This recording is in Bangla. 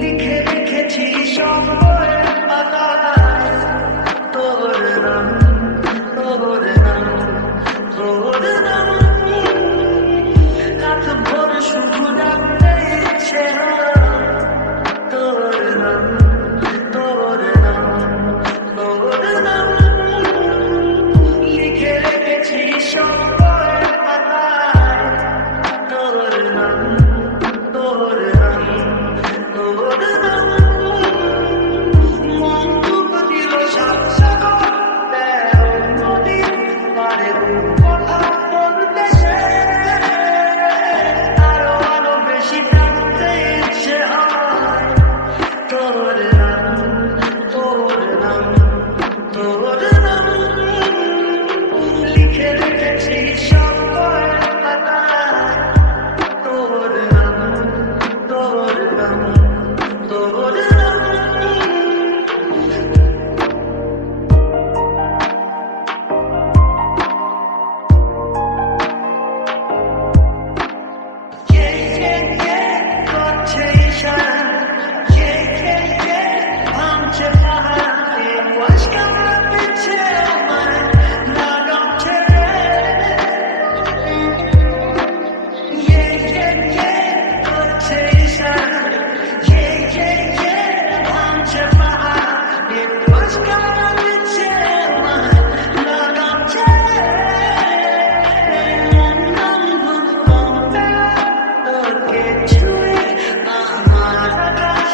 লিখে রেখেছি সব বইয়ের পাতায় তোর নাম, তোর নাম, তোর নাম। রাত ভোর শুধু ডাকতে ইচ্ছে হয় তোর নাম, তোর নাম, তোর নাম। লিখে রেখেছি সব বইয়ের পাতায় তোর নাম, তোর নাম, তোর নাম। মন ডুব দিল সাত সাগর তেরো নদী পারে কথা বলতেছে আরো আরো বেশি জানতে ইচ্ছে হয় তোর নাম, তোর নাম, তোর নাম। লিখে রেখেছি সব বইয়ের পাতায় তোর নাম, তোর নাম, তোর নাম। করছে ইশারা, ভাঙছে পাহাড়ে ওয়াশকারা দিচ্ছে আমায় লাগাম ছেড়ে। করছে ইশারা, ভাঙছে পাহাড়ে ওয়াশকারা দিচ্ছে আমায় লাগাম ছেড়ে। তোকে ছুঁয়ে আমার আকাশ